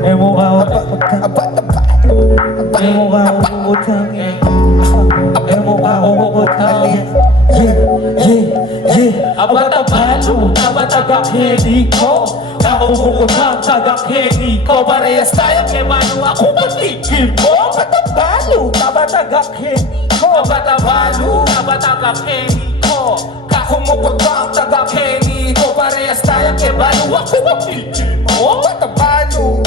mukha ko kukutangin. Mukha ko kukutangin. Abatabalo, abatagakeni ko. Nakukukutang tagakeni ko. Parehas tayo kay mano ako matigil mo. Abatabalo, abatagakeni ko. Abatabalo, abatagakeni ko. Kakumukutang tagakeni ko. Parehas tayo kay mano ako matigil mo. Abatabalo.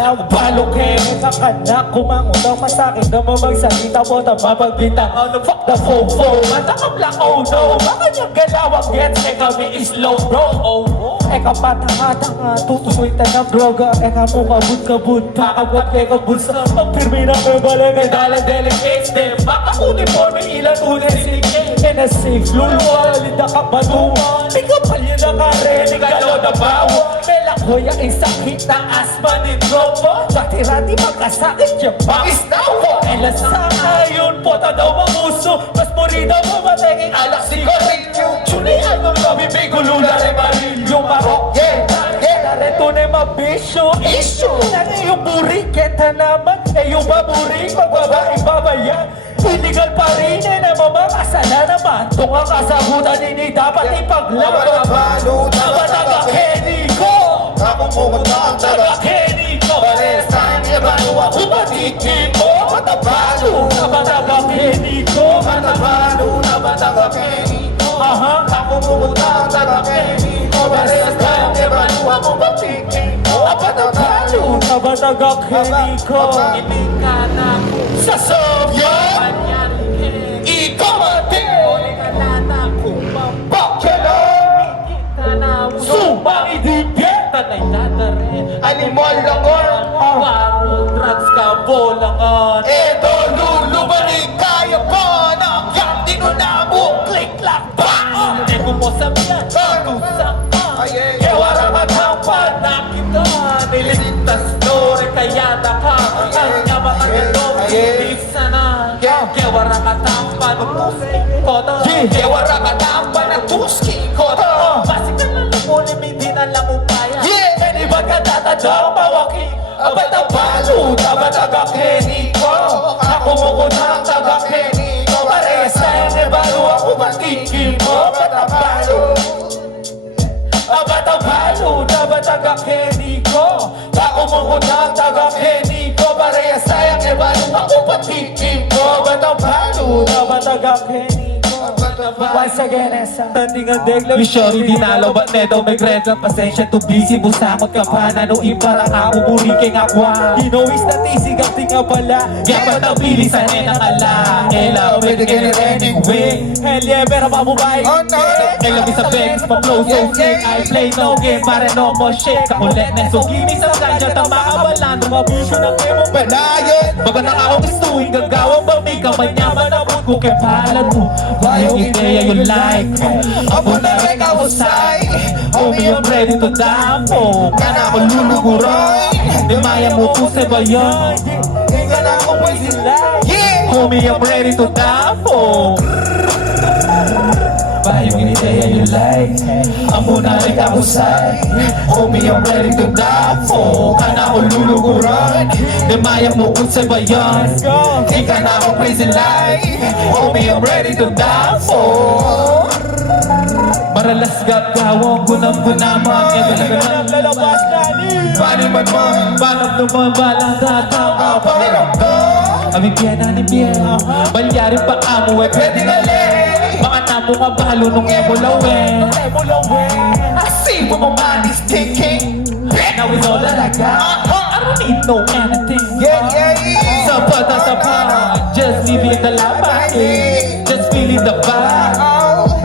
Balo keme kakanak kumangunang masakin na mamagsalita mo na mapagbitang on the fuck the fofo matakap lang oh no baka niyang galawang gets eh kami is low bro oh eka patanga-tanga tutukoy tanang droga eka mukabut-kabut pakabot kay kabulsa pagpirmi na bebala kay dalang delegates dem baka uniforme ilan ulit sinig in a safe luluwa linda ka baduwa di ka palya na karinig alo na bawo melakoy ang isang hit ng asma ni Drobo Batirati magkasakit yung bangis na ko Elas sa ngayon po tadaw mamuso Mas morida mo matingin alak si Gorilyo Chunian ng mabibig ululare marilyo Marok Lare tunay mabisyo Issue Na ngayong buri Keta naman Eh yung baburi Magbabae babayan Illegal pa rin eh na mamakasala naman Tung ang kasagutan ini dapat ipaglaban Abatabalo, Abatagakeni ko Nakukukutang Tagakeni ko Parehas tayong ibano ako Umatiki mo Abatabalo Abatagakeni ko Abatabalo, abatagakeni ko Aha Nakukukutang tagakeni ko Parehas tayong ibano ako matiki mo Abatabalo Abatagakeni ko Ibig ka na sa Soviet Ikaw mati Uli ka na na kumabakyala Kita na Subang idibit Tanay dadarin Animal langor Waro drugs ka bolangan Eto lulubalik kaya ko Nakyang dinunamo Click lang bang Nego mo sa miyan Tusang ka Ay, Kaya waramat ang panakita Nililigtas nore kaya na ka Ang yaman ang galong Hindi sana Kaya waramat ang panukosing koto Kaya waramat ang panatuski ko Basic na lang lupunin Hindi na lang upaya Yeah. Kaya ba ka tatadang mawaki Abatabalo Abatagakeni ko Ako mo ko ng tagakeni ko Parehas tayong ibalo Ako matigil mo Abatabalo Abatabalo Abatagakeni ko Ako mo ko ng tagakeni ko Parehas tayong ibalo Ako matigil mo Abatabalo Abatagakeni Once again, esa Tandingan degla Usually dinalo but nedo may greda Pasensya to busy Busakot ka pa na no iparang ako Muriking akwa Inowis na tisig ang tinga pala Yapat ang bilisan eh ng ala Ela pwede get it anyway Hell yeah, pero mabubay Oh, no. Ela bisa bangs pa-flow so sick I play no game para no more shit Kakulit na so gimme sa ganja Tama ka balan Mabisyo ng emo Panayon Baga na ako gustuin Gagawang bami Kamanyaman na mo Kung kepalan mo Bayong ideya you like Abo na rin ako say Homie, I'm ready to damo Kana ako luluguroy Di maya mo po sa bayan Hindi na ako pwede Yeah Homie, I'm ready to damo Bayong ideya you like Amo na rin ako say Homie, I'm ready to damo Kana ako luluguroy Di maya mo po sa bayan Di ka na ako crazy like Homie, I'm ready to damo Maralas gagawang gunam-gunamang Lalabas na ni Paano man man Banap naman balang tatama Panginoon ko Aming biyan na ni biyan Balyarin pa amo eh Pwede na rin Baka namo nga balo nung emulawen I see what my mind is thinking Now it's all that I got I don't need no anything Yeah Sapat na sapat Just living the life I live Just feeling the vibe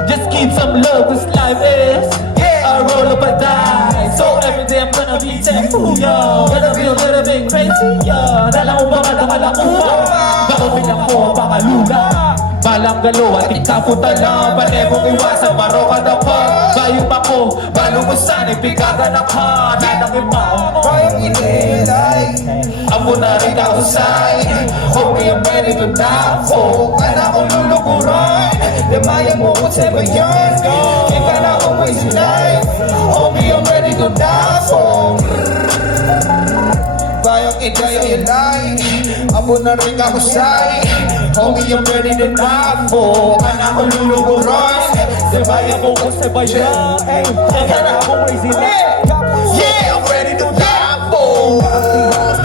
Just keep some love, this life is a roll of a die. So every day I'm gonna be thankful, yo. Gonna be a little bit crazy, yo. Dala ko ba kadakala ko ba? Bako bilang ko ang pangaluga. Balang galo at ikapunta lang. Bale mong iwasan, maro ka na pa. Bayong ako, balo mo sana, ipikaga na ka. Nanangin pa ako. Bayong inilay Amo na rin ako say. Homie, I'm ready to die for Kana ko luluguroy Damaya mo ko sa bayan Hindi ka na ako wasting life Homie, I'm ready to die for idaya ilay Abo na rin ako say Homie, I'm ready to die for Anak ko luluguran Sabaya mo ko sabaya Ay, teka na akong crazy na Yeah, I'm ready to die for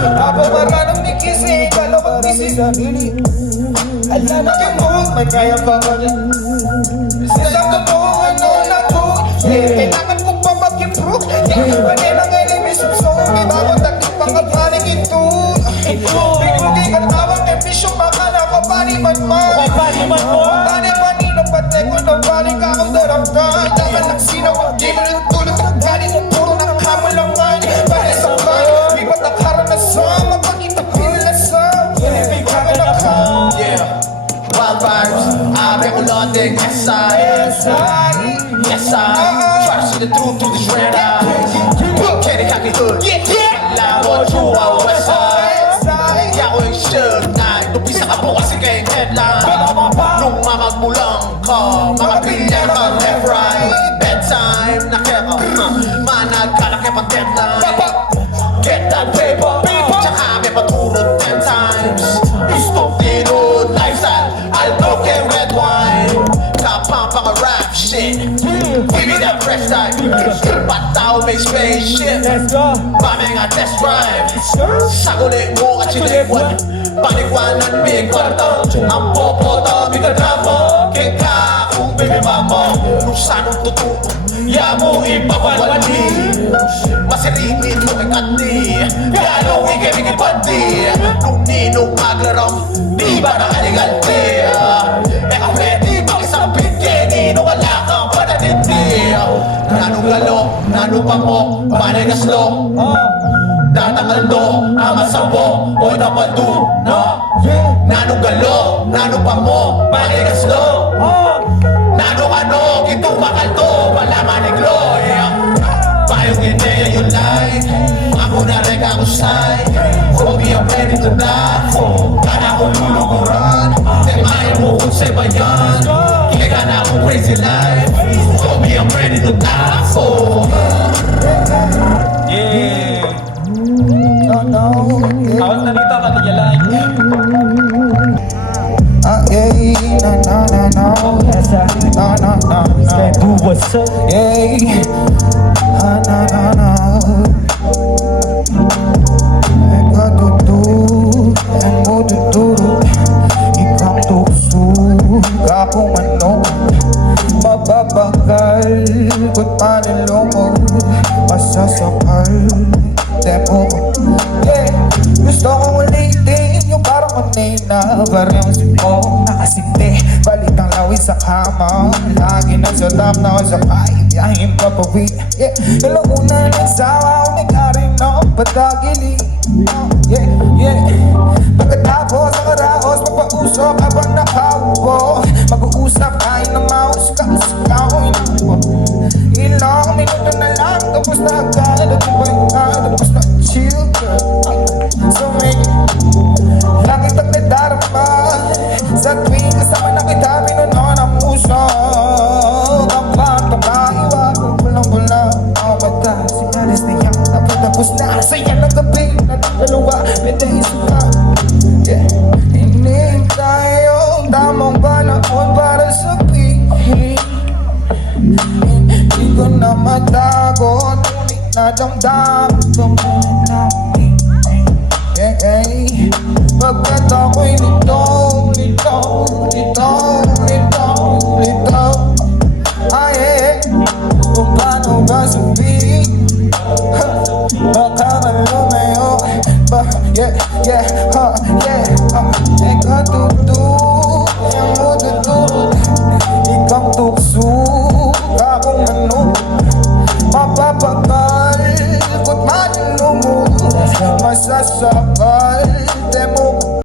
Abo maranong di kising Kalawang busy sa hili Alam na kayo mo, may kaya pa ba niya Silang ka mo, ano na to Kailangan ko pa mag-improve Manila ngayon ay may subsong May bawang takip mga paling ito Hindi ka tawag ambisyon Baka na kapaliman mo Kapaliman mo Pani-pani ng patay ko na paling kakang daramdaman Daman ng sinaw ang di mo ng tulog Ang galing mo puro nakahamalangan Pare sa bayo, di ba't ang karanasan Mapakita pinalasang Pinipig ka na ka Yeah, wild vibes Abe ko loading Yes I, yes I Try to see the truth through these red eyes Kenny Cocky Hood Labo, Chua, Westside Kaya ko yung shook night Tumpisa ka po kasi kayong headline Nung mamagmulang ka Mga bilya ka left right Bedtime na kaya ka Manag ka na kaya pang deadline Get that paper Tsaka may paturot 10 times Estupidod lifestyle Alcohol and red wine Kapang pang rap shit Give me that fresh time Pataw may spaceship Let's go Paming a test drive Sa kulit mo at sinikwan Panikwanan may kwarta Ang popoto may kadramo Kaya kung baby mama Nung sanong tututo Ya mo ipapawali Masiringin mo kay Kati Gano'ng ikibigay pati Nung ninong maglarong Di ba nakaliganti Eka pwede makisapit Kaya nung wala kang panatindi Nanong galo, nanong pamo Panay kaslo Datangal do, ama sabo O napadu, no? Nanong galo, nanong pamo Panay kaslo Nanong ano, kitong makalto Wala maniglo, Payong ideya yung light Ako na rin ako side Homie, I'm ready to die Kana ko luluguran Temayan mo kung sebayan Kaya na akong crazy life Homie, I'm ready to die for Yeah Awat na dito ka nagyalay Kaya do what's up Mababagal Kung panilong masasakal Tempo Yeah Gusto kong ulitin Yung parang kanina Parang sipong nakasindi Balitang lawin sa kama Lagi nasa top na ako sa kaibiyahin papawi Yeah Ilang una nagsawa Umigari ng patagili Yeah, yeah Pagkatapos ang karaos Magpausok habang nakaupo Mag-uusap tayo ng mouse Kausikaw Ilang minuto na lang Tapos na agad Tapos na chill So make Lagi tag nadarama Sa tuwing kasama na kita Pinunon ang puso Ang pantong kaiwa Bulang-bulang Ang magkasinalis na yan Tapos na Saya ng gabi Dalawa Pwede isuka Yeah Hinig tayo Tamang panahon para sabihin Hindi ko na matago Tunay na damdamin Pagpunod namin Yeah, yeah Pagkat ako'y lito Ay, eh Kung paano ba sabihin Baka malumayo Yeah, yeah, yeah Ikaw tutu Yang mo tutulog Ikaw tukso Akong ano Mapapagal Kut manilumog Masasaka